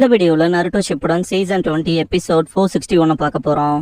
இந்த வீடியோல Naruto Shippuden season 20 episode 461 பார்க்க போறோம்.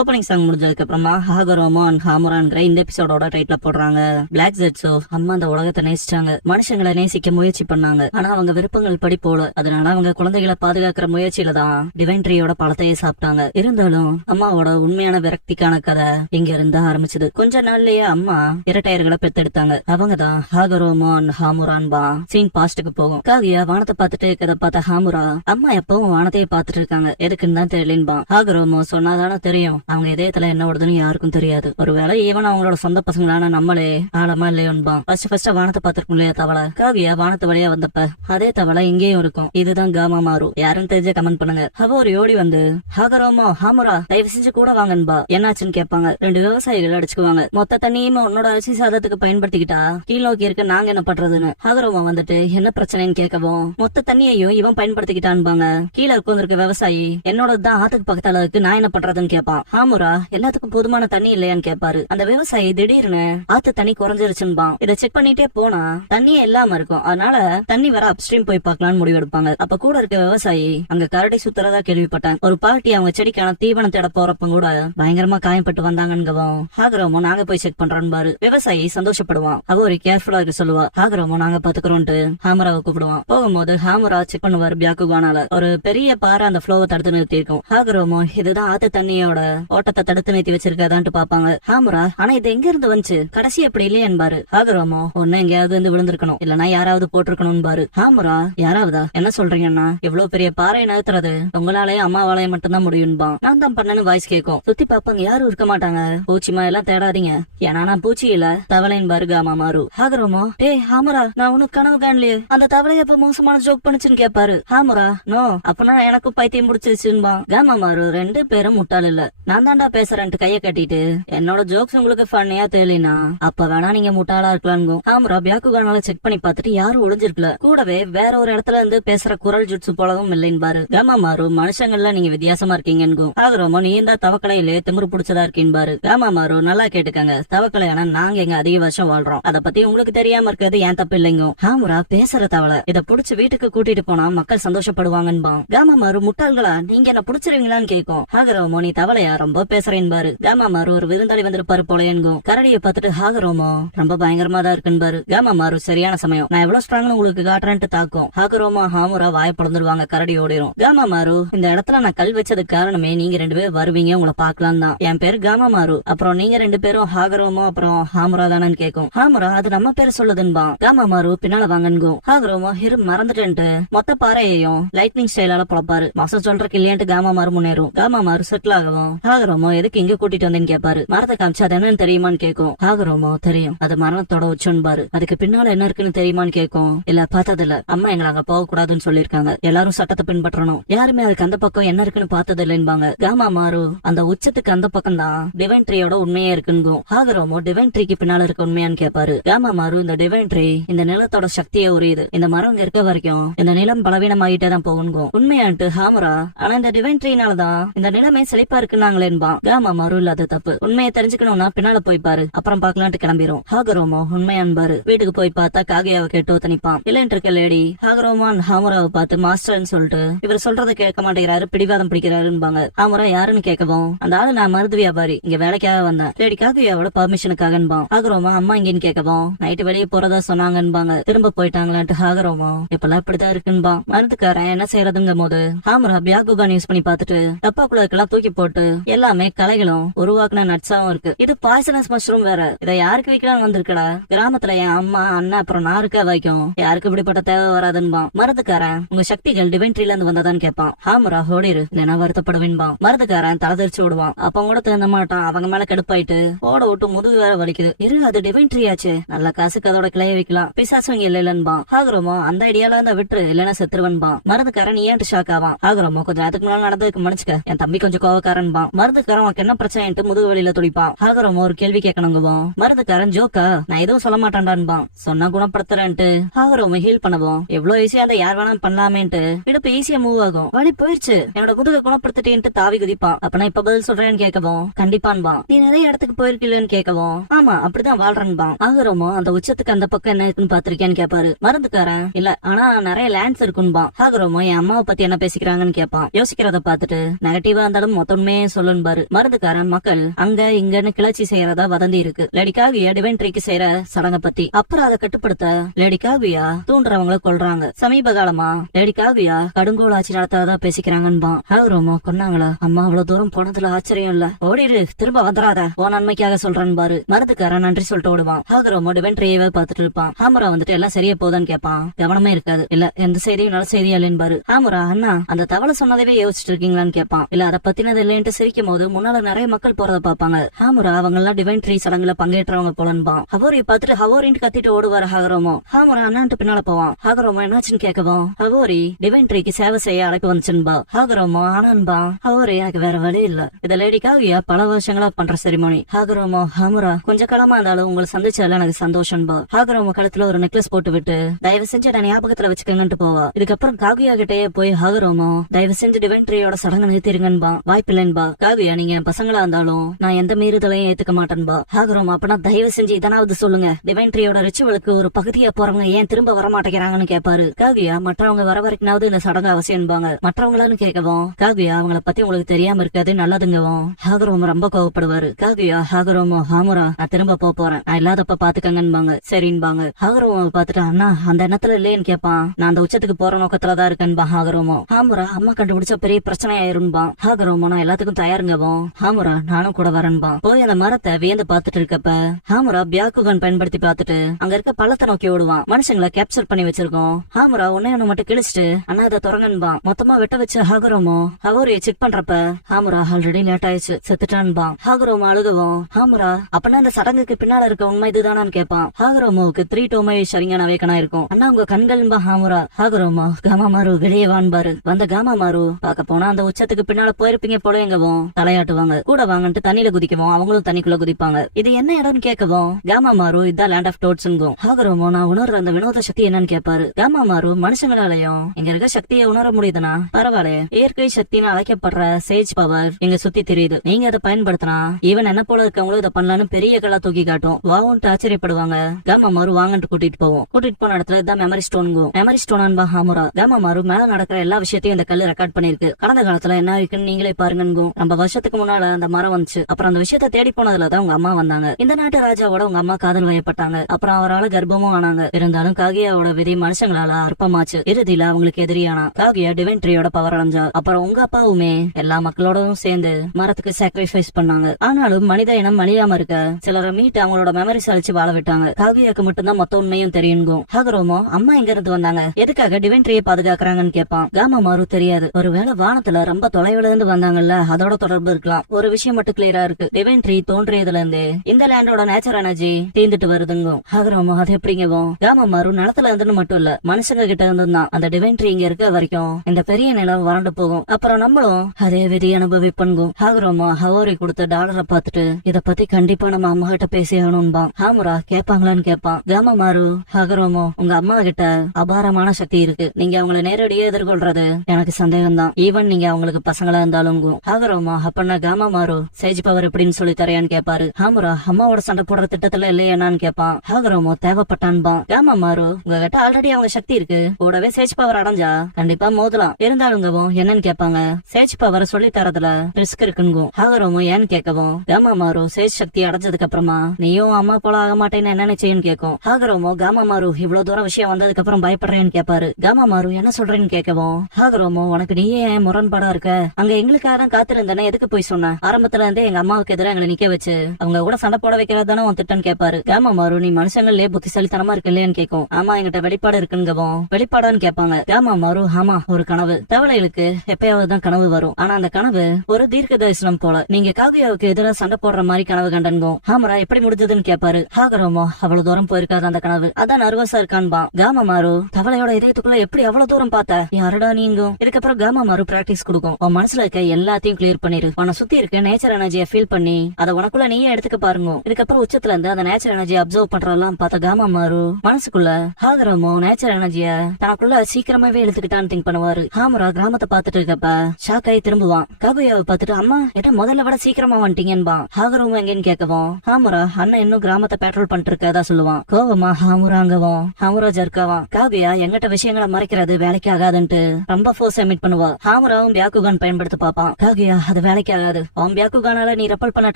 ஓப்பனிங் சாங் முடிஞ்சதுக்கு அப்புறமா ஹாகரோமோ அண்ட் ஹாமுரான்கிற இந்த எபிசோடோட டைட்டில் போடுறாங்க. பிளாக் ஜெட்ஸோ அம்மா அந்த உலகத்தை நேசிச்சாங்க, மனுஷங்களை நேசிக்க முயற்சி பண்ணாங்க. ஆனா அவங்க விருப்பங்கள் படி போல, அதனால அவங்க குழந்தைகளை பாதுகாக்கிற முயற்சியில தான் டிவைன் ட்ரீயோட பழத்தையே சாப்பிட்டாங்க. இருந்தாலும் அம்மாவோட உண்மையான விரக்திக்கான கதை இங்க இருந்து ஆரம்பிச்சது. கொஞ்ச நாள்லயே அம்மா இரட்டையர்களை பெத்தெடுத்தாங்க. அவங்க தான் ஹாகரோமோ அண்ட் ஹாமுரான் பா. சீன் பாஸ்டுக்கு போகும். காவியா வானத்தை பார்த்துட்டு இருக்கதை பார்த்த ஹாமுரா அம்மா எப்பவும் வானத்தையே பார்த்துட்டு இருக்காங்க, எதுக்குன்னு தான் தெரியலன்பா. ஹாகரோமோ சொன்னாதானே தெரியும் அவங்க இதயத்துல என்ன ஓடுதுன்னு யாருக்கும் தெரியாது. ஒருவேளை ஈவன் அவங்களோட சொந்த பசங்களான நம்மளே ஆழமா இல்லையோன்பா. ஃபர்ஸ்ட் வானத்தை பார்த்திருக்கும் இல்லையா தவளை. காவியா வானத்து வழியா வந்தப்ப அதே தவளை இங்கேயும் இருக்கும். இதுதான் காமா மாறு. யாரும் தெரிஞ்ச கமெண்ட் பண்ணுங்க. அவ ஒரு ஓடி வந்து ஹாகரோமோ ஹாமுரா தயவு செஞ்சு கூட வாங்கன்பா என்னாச்சுன்னு கேட்பாங்க. ரெண்டு விவசாயிகள் அடிச்சுக்குவாங்க. மொத்த தண்ணியுமே உன்னோட அரிசி சாதத்துக்கு பயன்படுத்திக்கிட்டா கீழ் நோக்கி இருக்க நாங்க என்ன பண்றதுன்னு. ஹாகரோமோ வந்துட்டு என்ன பிரச்சனைன்னு கேட்கவும் மொத்த தண்ணியையும் இவன் பயன்படுத்திக்கிட்டான்பாங்க. கீழே உட்கார்ந்திருக்க விவசாயி என்னோட தான் ஆத்துக்கு பக்கத்துல இருக்கு, நான் என்ன பண்றதுன்னு கேட்பான். ஹாமுரா எல்லாத்துக்கும் போதுமான தண்ணி இல்லையான்னு கேட்பாரு. அந்த விவசாயி திடீர்னு ஆத்து தண்ணி குறைஞ்சிருச்சுன்பான். இதை செக் பண்ணிட்டே போனா தண்ணியே இல்லாம இருக்கும், அதனால தண்ணி வர அப்ஸ்ட்ரீம் போய் பார்க்கலாம்னு முடிவெடுப்பாங்க. அப்ப கூட இருக்க விவசாயி அங்க கரடி சுத்துறதா கேள்விப்பட்டேன். ஒரு பாட்டி அவங்க செடிக்கான தீவனம் தேட போறப்ப கூட பயங்கரமா காயப்பட்டு வந்தாங்கன்னு ஹாகரோமோ நாங்க போய் செக் பண்றோம் பாரு. விவசாயி சந்தோஷப்படுவான். அவ ஒரு கேர்ஃபுல்லா இருக்க சொல்லுவா. ஹாகரோமோ நாங்க பாத்துக்கிறோம்ட்டு ஹாமுராவை கூப்பிடுவான். போகும்போது ஹாமுரா செக் பண்ணுவாரு பியாக்குகானால. ஒரு பெரிய பாறை அந்த ஃப்ளோவை தடுத்து நிறுத்தி இருக்கும். ஹாகரோமோ இதுதான் ஆத்து தண்ணியோட ஓட்டத்தை தடுத்து நிறுத்தி வச்சிருக்காதான்ட்டு பாப்பாங்க. ஹாமுரா ஆனா இது எங்க இருந்து வந்துச்சு, கடைசி அப்படி இல்லையே என்பாரு. ஹாகரோமோ ஒன்னு எங்கேயாவது வந்து விழுந்திருக்கணும், இல்லனா யாராவது போட்டிருக்கணும் பாரு. ஹாமுரா யாராவதா என்ன சொல்றீங்கன்னா, இவ்வளவு பெரிய பாறை நகர்த்துறது உங்களாலே அம்மாவாலே மட்டும்தான் முடியும்பான். நான் தான் பண்ணனு வாய்ஸ் கேட்கும். சுத்தி பாப்பாங்க, யாரும் இருக்க மாட்டாங்க. பூச்சிமா எல்லாம் தேடாதீங்க, ஏன்னா நான் பூச்சி இல்ல தவளைன்னு பாரு காமா மாறு. ஹாகரோமோ டேய் ஹாமுரா நான் உனக்கு கனவு காணலையே, அந்த தவளை எப்ப மோசமான ஜோக் பண்ணுச்சுன்னு கேட்பாரு. ஹாமுரா நோ அப்பனா எனக்கு பைத்தியம் முடிச்சிருச்சுன்பா. காமா மாறு ரெண்டு பேரும் முட்டாள் இல்ல, நான் தாண்டா பேசுறேன்ட்டு கைய கட்டிட்டு என்னோட ஜோக்ஸ் உங்களுக்கு ஃபன்னியா தெரியலனா அப்ப வேணா நீங்க முட்டாளா இருக்கலாம்ங்கோ. ஹாமுரா பியாக்குகானால செக் பண்ணி பார்த்துட்டு யாரும் ஒளிஞ்சிருக்கல. கூடவே வேற ஒரு இடத்துல இருந்து பேசுற குரல் ஜுட்சு போலவும் இல்லைன்னு பாரு. காமா மாறு மனுஷங்கள்ல நீங்க வித்தியாசமா இருக்கீங்கன்னு. ஹாகரோமோ நீ இந்த தவக்கலையிலே திமிரு புடிச்சதா இருக்கீன்னு பாரு. காமா மாறு நல்லா கேட்டுக்கங்க, தவக்கலையான நாங்க எங்க அதிக வருஷம் வாழ்றோம், அத பத்தி உங்களுக்கு தெரியாம இருக்கிறது ஏன் தப்பு இல்லைங்கோ. ஹாமுரா பேசுற தவளை இத புடிச்சு வீட்டுக்கு கூட்டிட்டு போனா மக்கள் சந்தோஷப்படுவாங்கன்னு. காமா மாறு முட்டாள்களா நீங்க என்ன புடிச்சிருவீங்களான்னு கேட்கும். ஹாகரோமோ நீ தவளையா ரொம்ப பேசுறேன் பாரு. காமா மாறு ஒரு விருந்தாளி வந்திருப்பாரு போலயேங்கும். கரடியை பார்த்துட்டு ஹாகரோமோ ரொம்ப பயங்கரமா தான் இருக்குன்னு பாரு. காமா மாறு சரியான சமயம், நான் எவ்வளவு ஸ்ட்ராங்னு உங்களுக்கு காட்டுறேன்ட்டு தாக்கும். ஹாகரோமோ ஹாமுரா வாய பிளந்துருவாங்க, கரடி ஓடிரும். காமா மாறு இந்த இடத்துல நான் கல் வச்சதுக்கு காரணமே நீங்க ரெண்டு பேரும் வருவீங்க, உங்களை பாக்கலாம் தான். என் பேரு காமா மாறு, அப்புறம் நீங்க ரெண்டு பேரும் ஹாகரோமோ அப்புறம் ஹாமுரா தானு கேட்கும். ஹாமுரா அது நம்ம பேரு சொல்லுதுன்பா. காமா மாறு பின்னால வாங்கன்கும். ஹாகரோமோ மறந்துட்டேன்ட்டு மொத்த பாறையையும் லைட்னிங் ஸ்டைலால பொழப்பாரு. மாசம் சொல்றக்கு இல்லையான்ட்டு காமா மாறு முன்னேறும். காமா மாறு செட்டில் ஆகவும் ஹாகரோமோ எதுக்கு இங்க கூட்டிட்டு வந்தேன்னு கேட்பாரு. மரத்தை காமிச்சா அது என்னன்னு தெரியுமான்னு கேட்கும். ஹாகரோமோ தெரியும், அது மரணத்தோட உச்சோன்னு பாரு. அதுக்கு பின்னால என்ன இருக்குன்னு தெரியுமான்னு கேட்கும். இல்ல பார்த்ததில்ல, அம்மா எங்களை அங்க போக கூடாதுன்னு சொல்லிருக்காங்க, எல்லாரும் சட்டத்தை பின்பற்றணும், யாருமே அதுக்கு அந்த பக்கம் என்ன இருக்குன்னு பார்த்தது இல்லைன்பாங்க. காமா மாறு அந்த உச்சத்துக்கு அந்த பக்கம் தான் டிவைன் ட்ரீயோட உண்மையே இருக்குன்னு. ஹாகரோமோ டிவைன் ட்ரீக்கு பின்னால இருக்க உண்மையான்னு கேட்பாரு. காமா மாறு இந்த டிவைன் ட்ரீ இந்த நிலத்தோட சக்தியை உரியுது, இந்த மரம் இருக்க வரைக்கும் இந்த நிலம் பலவீனமாகிட்டே தான் போகணும் உண்மையான்ட்டு ஹாமுரா. ஆனா இந்த டிவைன் ட்ரீனாலதான் இந்த நிலமே செழிப்பா இருக்குன்னாங்களேன்பா. காமா மாறு இல்லாத தப்பு, உண்மையை தெரிஞ்சுக்கணும்னா பின்னால போய் பாரு, அப்புறம் பாக்கலான்ட்டு கிளம்பிரும். ஹாகரோமோ உண்மையான்பாரு. வீட்டுக்கு போய் பார்த்தா காகையாவை கேட்டு தனிப்பான். இல்லைன்னு இருக்க லேடி ஹாகரோமோ ஹாமுராவை பார்த்து மாஸ்டர்ன்னு சொல்லிட்டு இவர் சொல்றதை கேட்க மாட்டேங்கிறாரு, பிடிவாதம் பிடிக்கிறாருன்னு. ஹாமுரா யாருன்னு கேட்கவும் அந்த ஆளு நான் மருந்து வியாபாரி, இங்க வேலைக்காக வந்தேன், லேடி காகையாவோட பர்மிஷனுக்காகன்பான். ஹாகரோமோ அம்மா இங்கன்னு கேட்கவும் நைட்டு வெளியே போறதா சொன்னாங்கன்பாங்க. திரும்ப போயிட்டாங்களான்ட்டு ஹாகரோமோ இப்பெல்லாம் இப்படிதான் இருக்குன்பா. மருந்துக்காரன் என்ன செய்யறதுங்கும் போது ஹாமுரா பியாக்குகான் யூஸ் பண்ணி பார்த்துட்டு டப்பாக்குள்ள இருக்கலாம் தூக்கி போட்டு எல்லாமே கலைகளும் உருவாக்குன நட்ஸாவும் இருக்கு, இது பாய்சனஸ் மஷ்ரூம் வேற, இதை யாருக்கு விற்கலாம் வந்திருக்கடா, கிராமத்துல என் அம்மா அண்ணா அப்புறம் நான் இருக்க வைக்கும், யாருக்கு இப்படிப்பட்ட தேவை வராதுன்பான். மருந்துக்காரன் உங்க சக்திகள் டிவைன் ட்ரீல இருந்து வந்ததான்னு கேட்பான். ஹாமுரா ஓடிரு இல்லைன்னா வருத்தப்படுவேன்பான். மருந்துக்காரன் தலைதரிச்சு விடுவான். அப்ப கூட திறந்த மாட்டான், அவங்க மேல கடுப்பாயிட்டு ஓட விட்டு முதுகு வேற வலிக்குது. இரு அது டிவைன் ட்ரீ ஆச்சு, நல்ல காசுக்கு அதோட கிளைய வைக்கலாம், பிசாசுங்க இல்லைன்பான். ஹாகரோமோ அந்த ஐடியால இருந்தா விட்டுரு இல்லைன்னா செத்துருவன்பான். மருந்துக்காரன் ஏன்ட்டு ஷாக் ஆவான். ஹாகரோமோ கொஞ்சம் அதுக்கு முன்னால நடந்ததுக்கு மன்னிச்சுக்க, என் தம்பி கொஞ்சம் கோவக்காரன்பான். மருந்துக்காரன் உனக்கு என்ன பிரச்சனைட்டு முதுகு வழியில துடிப்பான். ஹாகரோமோ ஒரு கேள்வி கேட்கணுங்குவோம். மருந்துக்காரன் ஜோக்கா நான் எதுவும் சொல்ல மாட்டான்டான்பான். சொன்னா குணப்படுத்துறேன்ட்டு ஹாகரோமோ ஹீல் பண்ணுவோம். எவ்வளவு ஈஸியா அந்த யார் வேணாலும் பண்ணலாமேன்ட்டு இடுப்பு ஈஸியா மூவ் ஆகும். வலி போயிடுச்சு என்னோட முதுக குணப்படுத்திட்டேன்ட்டு தாவி குதிப்பான். அப்ப நான் இப்ப பதில் சொல்றேன்னு கேட்கவும் கண்டிப்பான்பா. நீ நிறைய இடத்துக்கு போயிருக்கீங்கன்னு கேட்கவும் ஆமா அப்படிதான் வாழ்றேன்பான். ஹாகரோமோ அந்த உச்சத்துக்கு அந்த பக்கம் என்ன இருக்குன்னு பாத்திருக்கேன்னு கேட்பாரு. மருந்துக்காரன் இல்ல ஆனா நிறைய லேண்ட்ஸ் இருக்குன்பா. ஹாகரோமோ என் அம்மாவை பத்தி என்ன பேசிக்கிறாங்கன்னு கேட்பான். யோசிக்கிறத பாத்துட்டு நெகட்டிவா இருந்தாலும் மொத்தமே சொல்லுன்பாரு. மருந்துக்காரன் மக்கள் அங்க இங்கன்னு கிளர்ச்சி செய்யறதா வதந்தி இருக்கு லேடி காவியா டிவைன் ட்ரீக்கு செய்யற சடங்க பத்தி. அப்புறம் அதை கட்டுப்படுத்த லேடி காவியா தூண்டுறவங்கள கொல்றாங்க. சமீப காலமா லேடி காவியா கடுங்கோல் ஆட்சி நடத்துறதா பேசிக்கிறாங்கன்பா. ஹாகரோமோ கொன்னாங்களா அம்மா அவ்வளவு தூரம் போனதுல ஆச்சரியம் இல்ல. ஓடிடு திரும்ப வந்துடாத ஓ நன்மைக்காக சொல்றேன் பாரு. மருந்துக்காரன் நன்றி சொல்லிட்டு ஓடுவான். ஹாகரோமோ டிவைன் ட்ரீயவே பாத்துட்டு இருப்பான். ஹாமுரா வந்துட்டு எல்லாம் சரியா போதான்னு கேட்பான். கவனமே இருக்காது. இல்ல எந்த செய்தியும் நல்ல செய்தியா இல்லைன்னு ஹாமுரா அண்ணா அந்த தவளை சொன்னதவே யோசிச்சுட்டு இருக்கீங்களான்னு கேட்பான். இல்ல அதை பத்தினது இல்லைன்ட்டு சிரிக்கும் போது முன்னால நிறைய மக்கள் போறத பாப்பாங்க. ஹாமுரா அவங்க எல்லாம் டிவைன் ட்ரீ சடங்குல பங்கேற்றவங்க போலன்பான். ஹவோரி பாத்துட்டு ஹவோரின்னு கத்திட்டு ஓடுவாரு ஹாகரோமோ. ஹாமுரா அண்ணான்ட்டு பின்னால போவான். ஹாகரோமோ என்னாச்சுன்னு கேட்கவும் ஹவோரி டிவைன் ட்ரீக்கு சேவை செய்ய அழைப்பு வந்துச்சுன்பா. ஹாகரோமோ ஆனான்பா. ஹவோரி எனக்கு வேற வழி இல்ல இத லேடி காவியா பல வருஷங்களா பண்ற செரிமோனி. ஹாகரோமோ ஹாமுரா கொஞ்ச காலமா இருந்தாலும் உங்களை சந்திச்சால எனக்கு சந்தோஷம்பா. ஹாகரோமோ கழுத்துல ஒரு நெக்லஸ் போட்டு விட்டு தயவு செஞ்சு நான் ஞாபகத்துல வச்சுக்கங்கன்ட்டு போவா. இதுக்கப்புறம் காவியா கிட்டே போய் ஹாகரோமோ தயவு செஞ்சு டிவைன் ட்ரீயோட சடங்கு நிறுத்திருங்கன்பா. வாய்ப்பில்லைன்பா. காவியா நீங்க பசங்களா இருந்தாலும் நான் எந்த மீறுதலையும் ஏத்துக்க மாட்டேன்பா. ஹாகரோமோ அப்பனா தயவு செஞ்சு இதனாவது சொல்லுங்க டிவைன் ட்ரீயோட ரிச்சுவலுக்கு ஒரு பகுதியா போறவங்க ஏன் திரும்ப வர மாட்டேங்கிறாங்கன்னு கேட்பாரு. காவியா மற்றவங்க வர வரைக்கும்னாவது இந்த சடங்கு அவசியம்பாங்க. மற்றவங்களான்னு கேட்கவும் காவியா அவங்கள பத்தி உங்களுக்கு தெரியாம இருக்காது நல்லதுங்கவும் ஹாகரோமோ ரொம்ப கோவப்படுவாரு. காவியா ஹாகரோமோ ஹாமுரா நான் திரும்ப போறேன் நான் இல்லாதப்ப பாத்துக்கங்கன்பாங்க. சரின்பாங்க. ஹாகரோமோ பாத்துட்டு அண்ணா அந்த எண்ணத்துல இல்லையன்னு கேட்பான். நான் அந்த உச்சத்துக்கு போற நோக்கத்துலதான் இருக்கேன்பா ஹாகரோமோ. ஹாமுரா அம்மா கண்டுபிடிச்சா பெரிய பிரச்சனை ஆயிரும்பா. ஹாகரோமோ நான் எல்லாத்துக்கும் தயாருங்கவும் ஹாமுரா நானும் கூட வரேன்பா. போய் அந்த மரத்தை வியந்து பாத்துட்டு இருக்கப்ப ஹாமுரா பியாக்குகன் பயன்படுத்தி பாத்துட்டு அங்க இருக்க பள்ளத்தை நோக்கி ஓடுவான். மனுஷங்களை கேப்சர் பண்ணி வச்சிருக்கோம். ஹாமுரா ஒன்னு மட்டும் கிழிச்சிட்டு அண்ணா அதை தொடங்கன்பா. மொத்தமா வெட்ட வச்ச ஹாகரோமோ ஹவோரிய செக் பண்றப்ப ஹாமுரா ஆல்ரெடி லேட் ஆயிடுச்சு செத்துட்டான்பா. ஹாகரோமோ அழுகவும் ஹாமுரா அப்பனா இந்த சடங்குக்கு பின்னால இருக்க உண்மை இதுதானான்னு கேட்பான். ஹாகரோமோவுக்கு 3 டோமை சரியான வேக்கனா இருக்கும். அண்ணா உங்க கண்கள்பா ஹாமுரா. ஹாகரோமோ காமா மாரு வெளியே வான்பாரு. வந்த காமா மாரு பாக்க போனா அந்த உச்சத்துக்கு பின்னால போயிருப்பீங்க போல எங்கவும் தலையாட்டுவாங்க. கூட வாங்கன்ட்டு தண்ணியில குதிக்கவும் அவங்களும் தண்ணிக்குள்ள குதிப்பாங்க. இது என்ன இடம்னு கேட்கவும் காமா மாரு இதான் லேண்ட் ஆஃப் டோட்ஸ்ங்கும். ஹாகரோமோ நான் உணர்ற அந்த வினோத சக்தி என்னன்னு கேட்பாரு. காமா மாரு மனுஷங்களாலையும் எங்க இருக்க சக்தியை உணர முடியுதுன்னா பரவாயில்ல இயற்கை சக்தின்னு அழைக்கப்படுற சேஜ் பவர் எங்க சுத்தி தெரியுது. நீங்க அதை பயன்படுத்தினா ஈவன் என்ன போல இருக்கவங்களும் இதை பண்ணலான்னு பெரிய கல்லா தூக்கி காட்டும். வாவுன்ட்டு ஆச்சரியப்படுவாங்க. காமா மாரு வாங்கன்ட்டு கூட்டிட்டு போவோம். கூட்டிட்டு போன இடத்துல இதான் மெமரி ஸ்டோன்கும். மெமரி ஸ்டோன் ஹாமுரா காமா மாரு மேல நடக்கிற எல்லா விஷயத்தையும் இந்த கல்லு ரெக்கார்ட் பண்ணிருக்கு. கடந்த காலத்துல என்ன இருக்குன்னு நீங்களே பாருங்க. நம்ம வருஷத்துக்கு முன்னால அந்த மரம் வந்துச்சு. அப்புறம் அந்த விஷயத்த தேடி போனதுலதான் உங்க அம்மா வந்தாங்க. இந்த நாட்டு ராஜாவோட உங்க அம்மா காதல் வயப்பட்டாங்க. அப்புறம் அவரால் கர்ப்பமும் ஆனாங்க. இருந்தாலும் காகியாவோட விதி மனுஷங்களால அற்பமாச்சு. இறுதியில அவங்களுக்கு எதிரியானா. காகியா டிவைன் ட்ரீயோட பவர் அடைஞ்சா. அப்புறம் உங்க அப்பாவுமே எல்லா மக்களோடவும் சேர்ந்து மரத்துக்கு சாக்ரிஃபைஸ் பண்ணாங்க. ஆனாலும் மனித இனம் மலியாம இருக்க சிலரை மீட்டு அவங்களோட மெமரிஸ் அழிச்சு வாழ விட்டாங்க. காகியாக்கு மட்டும்தான் மொத்த உண்மையும் தெரியுங்கும். ஹாகரோமோ அம்மா எங்க இருந்து வந்தாங்க எதுக்காக டிவைன் ட்ரீயை பாதுகாக்கறாங்கன்னு கேட்பான். காமா மாரு தெரியாது. ஒருவேளை வானத்துல ரொம்ப தொலைவுல இருந்து வந்தாங்கல்ல அதோட தொடர்பு இருக்கலாம். ஒரு விஷயம் மட்டும் கிளியரா இருக்கு. டிவைன் ட்ரீ தோன்றியதுல இருந்து இந்த லேண்டோட நேச்சர் எனர்ஜி தீர்ந்துட்டு வருதுங்கும். ஹாகரோமோ அது எப்படிங்கவும் காமா மாரு நிலத்துல இருந்துன்னு மட்டும் இல்ல மனுஷங்க கிட்ட இருந்துதான் அந்த டிவைன் ட்ரீ இங்க இருக்க வரைக்கும் இந்த பெரிய நிலம் வறண்டு போகும். அப்புறம் நம்மளும் அதே விதி அனுபவிப்பண்கும். ஹாகரோமோ ஹவோரி கொடுத்த டாலரை பார்த்துட்டு இத பத்தி கண்டிப்பா நம்ம அம்மா கிட்ட பேசி ஆகணும்பா. ஹாமுரா கேட்பாங்களான்னு கேட்பான். காமா மாரு ஹாகரோமோ உங்க அம்மா கிட்ட அபாரமான சக்தி இருக்கு. நீங்க அவங்களை நேரடியா எதிர்கொள்றது எனக்கு சந்தேகம் தான். ஈவன் நீங்க அவங்களுக்கு பசங்களா இருந்தாலும் ஹாகரோமோ அப்பன்னா காமா மாரு சேஜ் பவர் எப்படின்னு சொல்லி தரையான்னு கேட்பாரு. ஹாமுரா அம்மாவோட சண்டை போடுற திட்டத்துல இல்லையானு கேட்பான். ஹாகரோமோ தேவைப்பட்டான்பா. காமா மாரு உங்ககிட்ட ஆல்ரெடி அவங்க சக்தி இருக்கு. கூடவே சேஜ் பவர் அடைஞ்சா கண்டிப்பா மோதலாம். இருந்தாலுங்கவும் என்னன்னு கேட்பாங்க. சேஜ் பவர் சொல்லி தரதுல ரிஸ்க் இருக்குங்கும். ஹாகரோமோ ஏன்னு கேட்கவும் காமா மாரு சேஜ் சக்தி அடைஞ்சதுக்கு அப்புறமா நீயும் அம்மா போல ஆக மாட்டேன்னு என்ன நினைச்சேன்னு கேட்கும். ஹாகரோமோ காமா மாரு இவ்வளவு தூரம் விஷயம் வந்ததுக்கு அப்புறம் பயப்படுறேன்னு கேட்பாரு. காமா மாரு என்ன சொல்றேன்னு கேட்கவும் ஹாகரோமோ உனக்கு நீயே முரண்பாடா இருக்க. அங்க எங்களுக்காக தான் காத்திருந்தேன்னு எதுக்கு போய் சொன்ன. ஆரம்பத்துல இருந்தே எங்க அம்மாவுக்கு எதிராக எங்களை நிக்க வச்சு அவங்க கூட சண்டை போட வைக்கிறது தானே உன் திட்டம் கேட்பாரு. காமா மாரு நீ மனுஷங்களே புத்திசாலித்தனமா இருக்கு இல்லையான்னு கேட்கும். ஆமா எங்கிட்ட வெளிப்பாடு இருக்குங்கவும் வெளிப்பாடான்னு கேட்பாங்க. காமா மாரு ஆமா ஒரு கனவு. தவளைகளுக்கு எப்பயாவது தான் கனவு வரும். ஆனா அந்த கனவு ஒரு தீர்க்க தரிசனம் போல. நீங்க காவியாவுக்கு எதிராக சண்டை போடுற மாதிரி கனவு கண்டன்கும். ஹாமுரா எப்படி முடிஞ்சதுன்னு கேட்பாரு. ஹாகரோமோ அவ்வளவு தூரம் போயிருக்காது அந்த கனவு. அதான் நர்வஸா இருக்கான்பா. காமா மாரு தவளையோட இதயத்துக்குள்ள எப்படி அவ்வளவு தூரம் பார்த்த யாருடா நீங்கும். இதுக்கப்புறம் காமா மாரு பிராக்டிஸ் கொடுக்கும். உன் மனசுல இருக்க எல்லாத்தையும் கிளியர் பண்ணி பண்ணிரு. உன்னை சுத்தி இருக்க நேச்சர் எனர்ஜியை ஃபீல் பண்ணி அதை உனக்குள்ள நீயே எடுத்துக்க பாருங்க. இதுக்கப்புறம் உச்சத்துல இருந்து அந்த நேச்சர் எனர்ஜி அப்சர்வ் பண்றதெல்லாம் பார்த்த காமா மாறு மனசுக்குள்ள ஹாகரமோ நேச்சர் எனர்ஜிய தனக்குள்ள சீக்கிரமாவே இழுத்துக்கிட்டான்னு திங்க் பண்ணுவாரு. ஹாமுரா கிராமத்தை பாத்துட்டு இருக்கப்ப ஷாக் ஆகி திரும்புவான். காகுயாவை பார்த்துட்டு அம்மா என்ன முதல்ல விட சீக்கிரமா வந்துட்டீங்கன்பா. ஹாகரமும் எங்கன்னு கேட்கவும் ஹாமுரா அண்ணன் இன்னும் கிராமத்தை பேட்ரோல் பண்ணிட்டு இருக்கதா சொல்லுவான். கோவமா ஹாமுராங்கவும் ஹாமுரா ஜர்க்காவான். காகுயா எங்கிட்ட விஷயங்களை மறைக்கிறது வேலைக்கு ஆகாதுன்ட்டு ரொம்ப ஃபோர்ஸ் மீட் பண்ணுவா. ஹாமுராவும் பியாக்குகான் பயன்படுத்த பாப்பான். காகுயா அது வேலைக்கு ஆகாது. அவன் பியாக்குகானால நீ ரெப்பல் பண்ண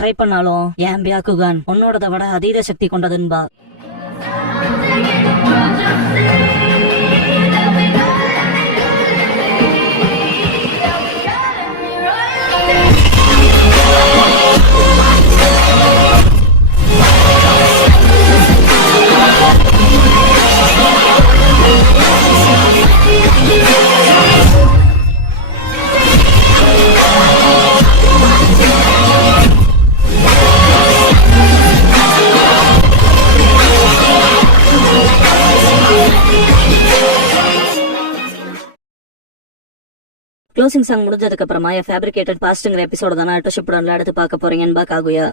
ட்ரை பண்ணாலும் ஏன் பியாக்குகான் உன்னோடத விட அதீத சக்தி கொண்டதுன்பா. க்ளோசிங் சாங் முடிஞ்சதுக்கு அப்புறமா ஃபேப்ரிகேட்டட் பாஸ்ட்ங்கிற எபிசோட தானே அடுத்த ஷிப்டன்ல எடுத்து பார்க்க போறீங்கன்னு காகுயா.